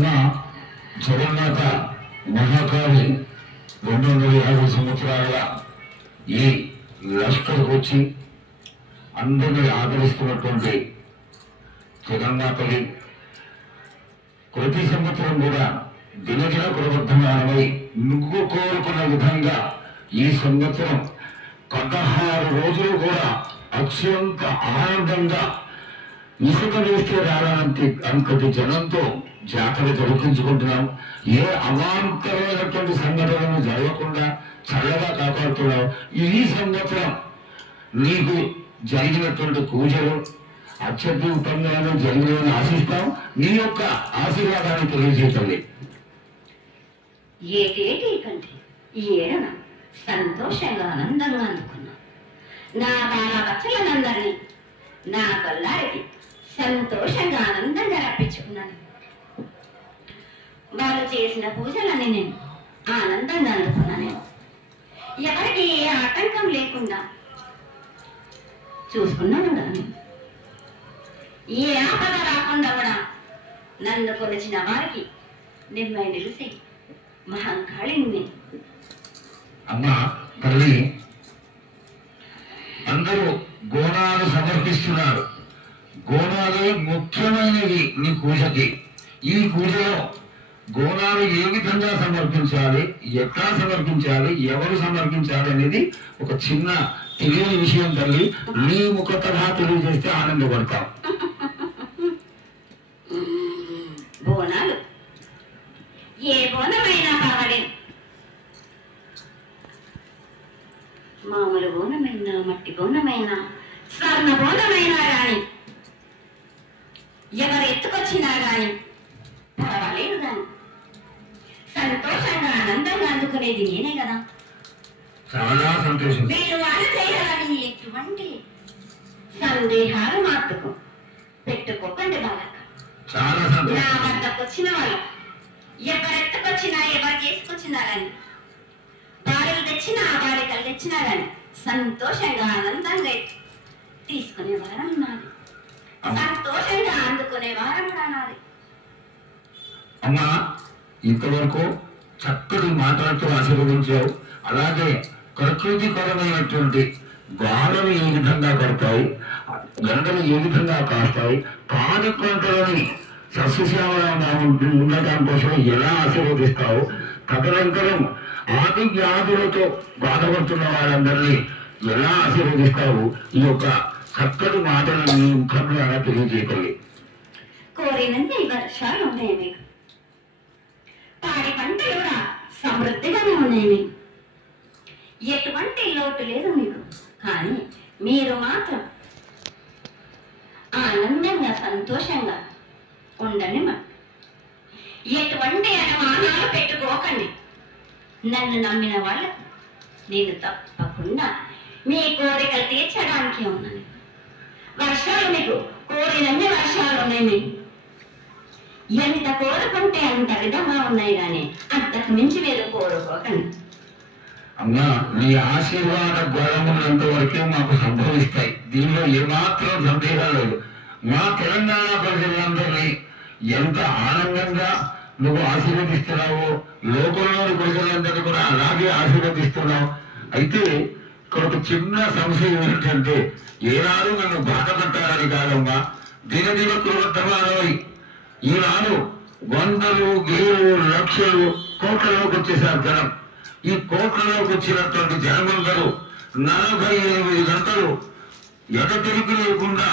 అన్న జగన్నాథ మహాకాళి 250 సంవత్సరాల ఈ లష్కర్కి వచ్చి అందరినీ ఆదరిస్తున్నటువంటి జగన్నాథలి ప్రతి సంవత్సరం కూడా దినదిన ప్రవర్ధమానమై నువ్వు కోరుకున్న విధంగా ఈ సంవత్సరం 16 రోజులు కూడా అత్యంత ఆనందంగా ఇసుక వేస్తే రానంత అంతటి జనంతో జాతర జరిపించుకుంటున్నాం. ఏ అవాంతరమైనటువంటి సంఘటనలు జరగకుండా చల్లగా కాపాడుతున్నాం. ఈ సంవత్సరం నీకు జరిగినటువంటి పూజలు అత్యద్భుతంగానూ జరిగినని ఆశిస్తాం. నీ యొక్క ఆశీర్వాదాన్ని తెలియజేయండి. ఏటేటి కంటే ఈ ఏడన సంతోషంగా ఆనందంగా అందుకున్నా. నా బాల బచ్చలందరినీ నా కొల్లారికి సంతోషంగా ఆనందంగా రప్పించుకున్నాను. వారు చేసిన పూజలన్నీ నేను ఆనందంగా అందుకున్నాను. ఎవరికి ఏ ఆటంకం లేకుండా చూసుకున్నాను కదా. నేను ఏ ఆపద రాకుండా కూడా నన్ను కొలిచిన వారికి నిర్ణయ నిలిసి మహంకాళిని. అమ్మా తల్లి, అందరూ గోణాలు సమర్పిస్తున్నారు. గోణాలు ముఖ్యమైనవి నీ పూజకి. ఈ పూజలో గోణాలు ఏ విధంగా సమర్పించాలి, ఎట్లా సమర్పించాలి, ఎవరు సమర్పించాలి అనేది ఒక చిన్న తెలియని విషయం తల్లి. నీ ముఖతగా తెలియజేస్తే ఆనందపడతాం. బోనాలు ఏ బోనమైనా కావాలి. మామూలు బోనమైనా, మట్టి బోనమైనా, స్వర్ణ బోనమైనా కానీ, ఎవరు ఎత్తుకొచ్చినా కానీ పర్వాలేదు. కానీ సంతోషంగా ఆనందంగా అందుకునేది నేనే కదా. చాలా సంతోషం. మీరు చేయడానికి ఎటువంటి సందేహాలు మాత్రకు పెట్టుకోకండి బాలక. చాలా నా సంతోషం. వద్దకు వచ్చిన వాళ్ళు ఎవరెత్తుకొచ్చినా, ఎవరు చేసుకొచ్చినా కానీ, బాడలు తెచ్చినా, బాడికలు తెచ్చినా కానీ సంతోషంగా ఆనందంగా తీసుకునే వారం నాది. సంతోషంగా అందుకునే వారం నాది. అమ్మా ఇంతవరకు చక్కటి మాటలతో ఆశీర్వదించావు. అలాగే ప్రకృతికరమైనటువంటి గాలులు ఏ విధంగా పడతాయి, గంటలు ఏ విధంగా కాస్తాయి, పాడి పంటలని సస్యశ్యామలంగా ఉండటం కోసం ఎలా ఆశీర్వదిస్తావు, తదనంతరం ఆది వ్యాధులతో బాధపడుతున్న వాళ్ళందరినీ ఎలా ఆశీర్వదిస్తావు, ఈ యొక్క చక్కటి మాటలను నీ ముఖం ద్వారా తెలియజేయాలి. కోరినంత వర్షాలు ఉన్నాయి మీకు. పాడి పంటలు కూడా సమృద్ధిగానే ఉన్నాయి మీకు. ఎటువంటి లోటు లేదు మీకు. కానీ మీరు మాత్రం ఆనందంగా సంతోషంగా ఉండండి. ఎటువంటి అనుమానాలు పెట్టుకోకండి. నన్ను నమ్మిన వాళ్ళకు నేను తప్పకుండా మీ కోరికలు తీర్చడానికి ఉన్నాను. వర్షాలు మీకు కోరినన్ని వర్షాలు ఉన్నాయి. మీకు ఎంత కోరుకుంటే అంత విధంగా ఉన్నాయి. కానీ అంతకు మించి మీరు కోరుకోకండి. అమ్మా నీ ఆశీర్వాద గొడవలంత వరకే మాకు సంభవిస్తాయి. దీనిలో ఏమాత్రం సందేహం లేదు. మా తెలంగాణ ప్రజలందరినీ ఎంత ఆనందంగా నువ్వు ఆశీర్వదిస్తున్నావో లోకంలోని ప్రజలందరినీ కూడా అలాగే ఆశీర్వదిస్తున్నావు. అయితే ఇక్కడ ఒక చిన్న సంశయం ఏంటంటే, ఏనాడు నన్ను బాధ పెట్టాలని కాదమ్మా, దినదిన కృతమానమై ఈనాడు వందలు, వేలు, లక్షలు, కోట్లలోకి వచ్చేసారు జనం. ఈ కోట్లలోకి వచ్చినటువంటి జనమందరూ 48 గంటలు ఎడతెరిపి లేకుండా